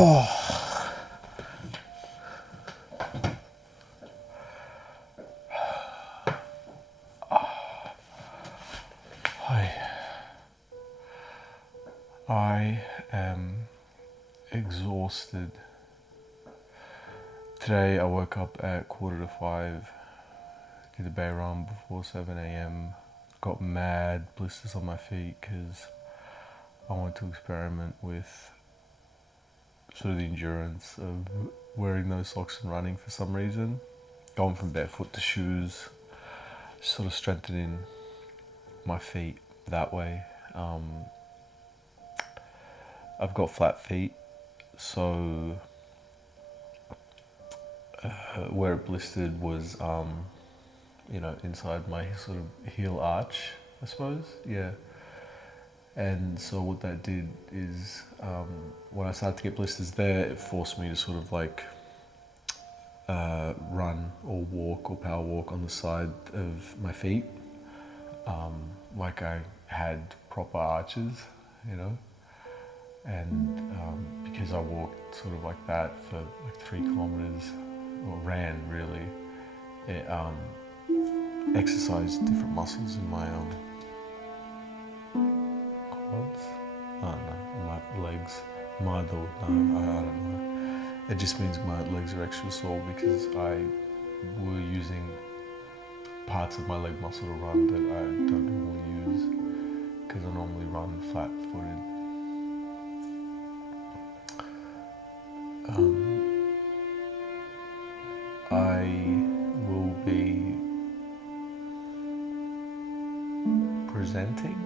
I am exhausted. Today I woke up at 4:45, did a bay run before 7 a.m, got mad blisters on my feet because I wanted to experiment with sort of the endurance of wearing those socks and running for some reason. Going from barefoot to shoes, sort of strengthening my feet that way. I've got flat feet, so where it blistered was, inside my sort of heel arch, I suppose. Yeah. And so what that did is, when I started to get blisters there, it forced me to sort of like run or walk or power walk on the side of my feet, like I had proper arches, and because I walked sort of like that for like 3 kilometers, or ran really, it exercised different muscles in my quads. Oh no, my legs. I don't know. It just means my legs are extra sore because I were using parts of my leg muscle to run that I don't normally use because I normally run flat-footed. I will be presenting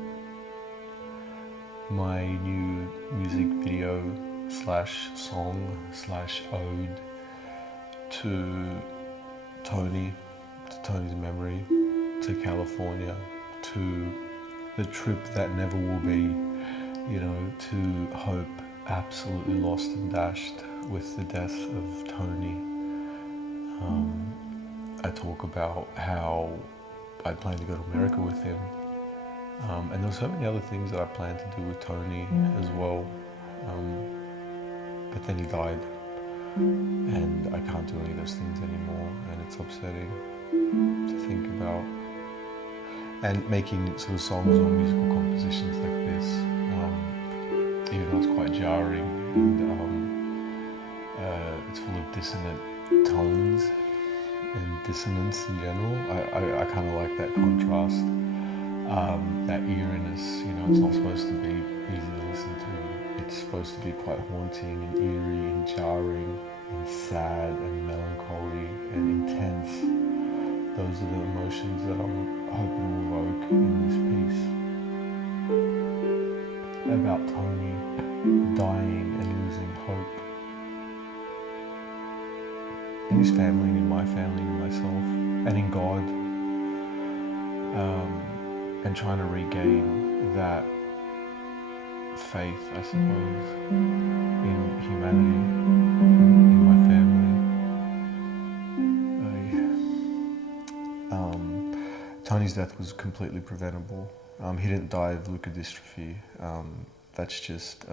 my new music video / song / ode to Tony's memory, to California, to the trip that never will be, to hope absolutely lost and dashed with the death of Tony. I talk about how I plan to go to America with him, and there were so many other things that I planned to do with Tony as well, but then he died, and I can't do any of those things anymore, and it's upsetting to think about. And making sort of songs or musical compositions like this, even though it's quite jarring and it's full of dissonant tones and dissonance in general, I kind of like that contrast, that eeriness. It's not supposed to be easy to listen to. It's supposed to be quite haunting and eerie and jarring and sad and melancholy and intense. Those are the emotions that I'm hoping to evoke in this piece about Tony dying and losing hope in his family and in my family and in myself and in God, and trying to regain that faith, I suppose, in humanity, in my family. Tony's death was completely preventable. He didn't die of leukodystrophy. That's just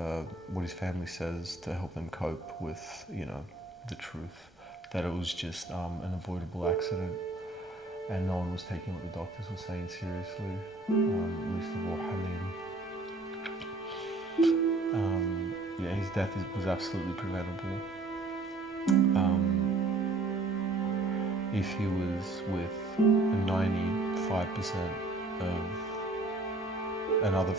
what his family says to help them cope with, the truth, that it was just an avoidable accident, and no one was taking what the doctors were saying seriously, least of all Halim. His death was absolutely preventable. If he was with 95% of another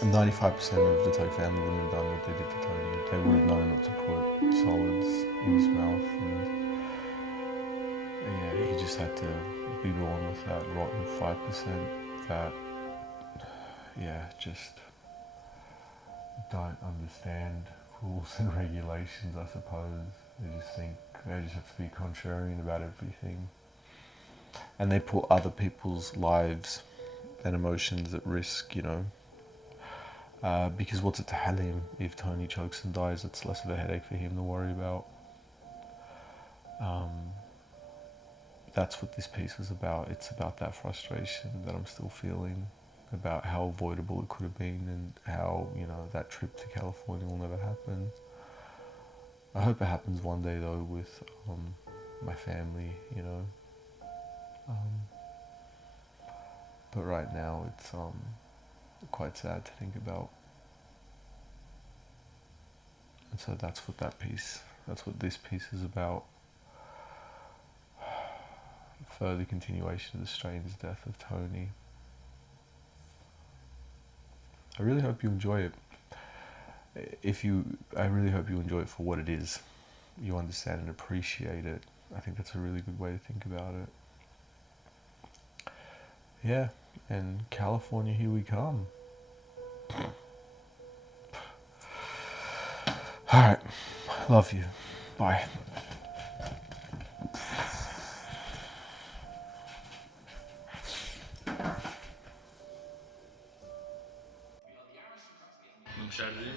95% of the Tug family wouldn't have done what they did to Tony. They would have known not to put solids in his mouth, and he just had to be born with that rotten 5% that just don't understand rules and regulations, I suppose. They just think they just have to be contrarian about everything, and they put other people's lives and emotions at risk, because what's it to Halim if Tony chokes and dies? It's less of a headache for him to worry about. That's what this piece was about. It's about that frustration that I'm still feeling, about how avoidable it could have been and how, you know, that trip to California will never happen. I hope it happens one day though with my family, you know. But right now it's quite sad to think about. And so that's what this piece is about. Further continuation of the strange death of Tony. I really hope you enjoy it. I really hope you enjoy it for what it is. You understand and appreciate it. I think that's a really good way to think about it. Yeah, and California, here we come. Alright, love you. Bye. مشري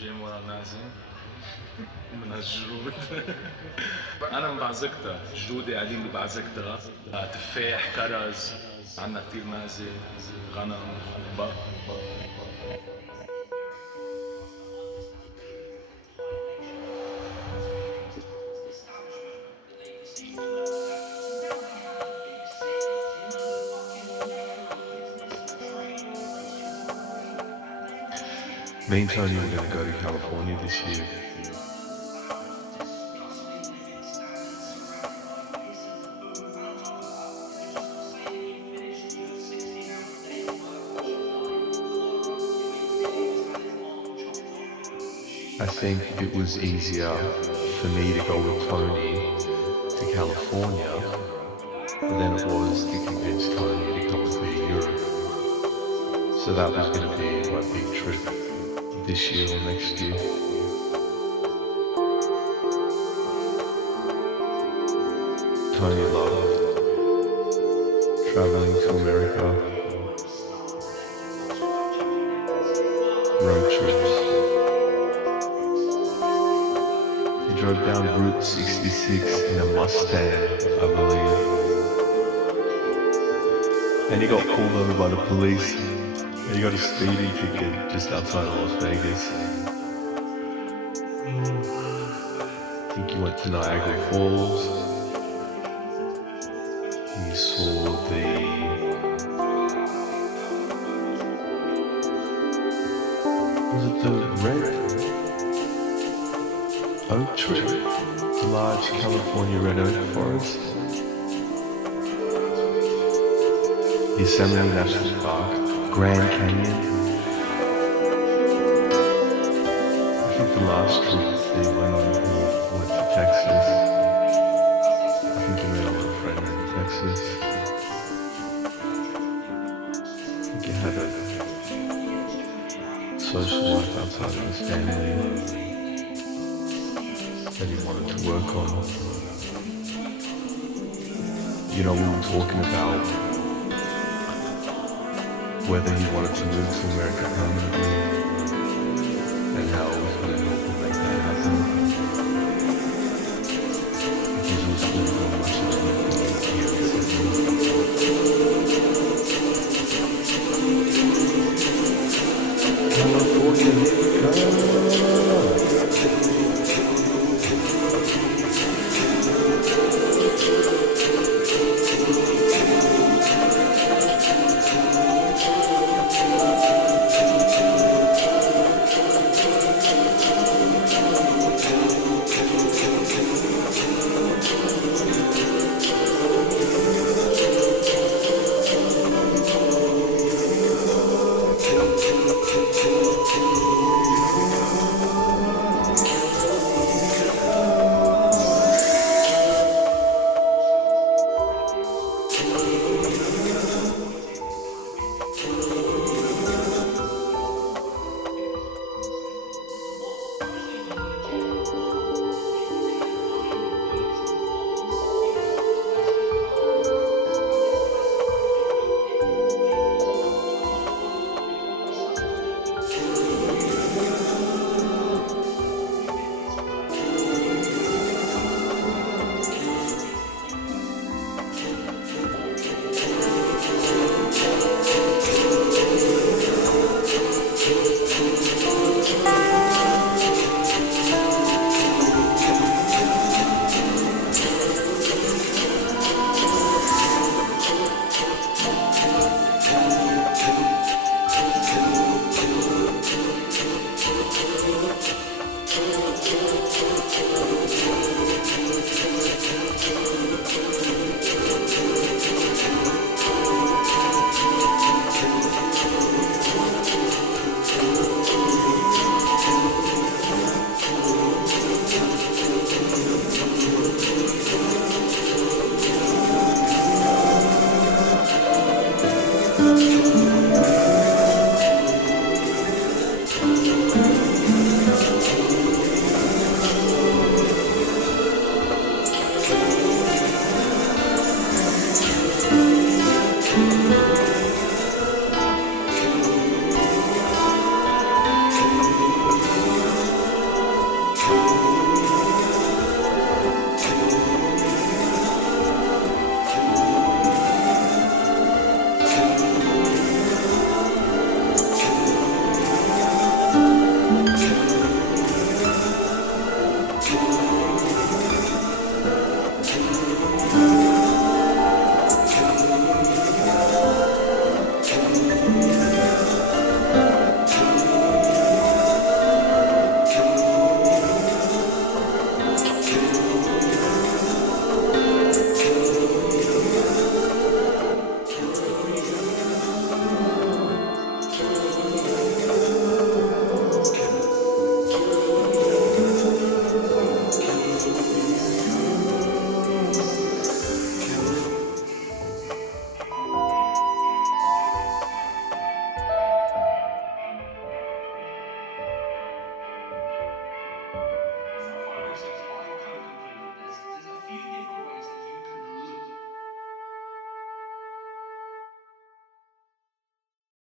جاي ورا النازل من هالجرود. انا مبعزقتها، جدودي قاعدين ببعزقتها، تفاح، كرز، عنا كتير مازي، غنم، بق. Me and Tony were going to go to California this year. I think it was easier for me to go with Tony to California than it was to convince Tony to come with me to Europe. So that was going to be my big trip this year or next year. Tony loved traveling to America, road trips. He drove down Route 66 in a Mustang, I believe. And he got pulled over by the police. And he got a speeding ticket just outside of Las Vegas. I think he went to Niagara Falls. He saw was it the red oak tree? The large California red oak forest? Yosemite National Park, Grand Canyon. I think the last trip they went on, he went to Texas. I think he met a lot of friends in Texas. I think he had a social life outside of his family that he wanted to work on. You know, we were talking about whether he wanted to move to America permanently and how it was going to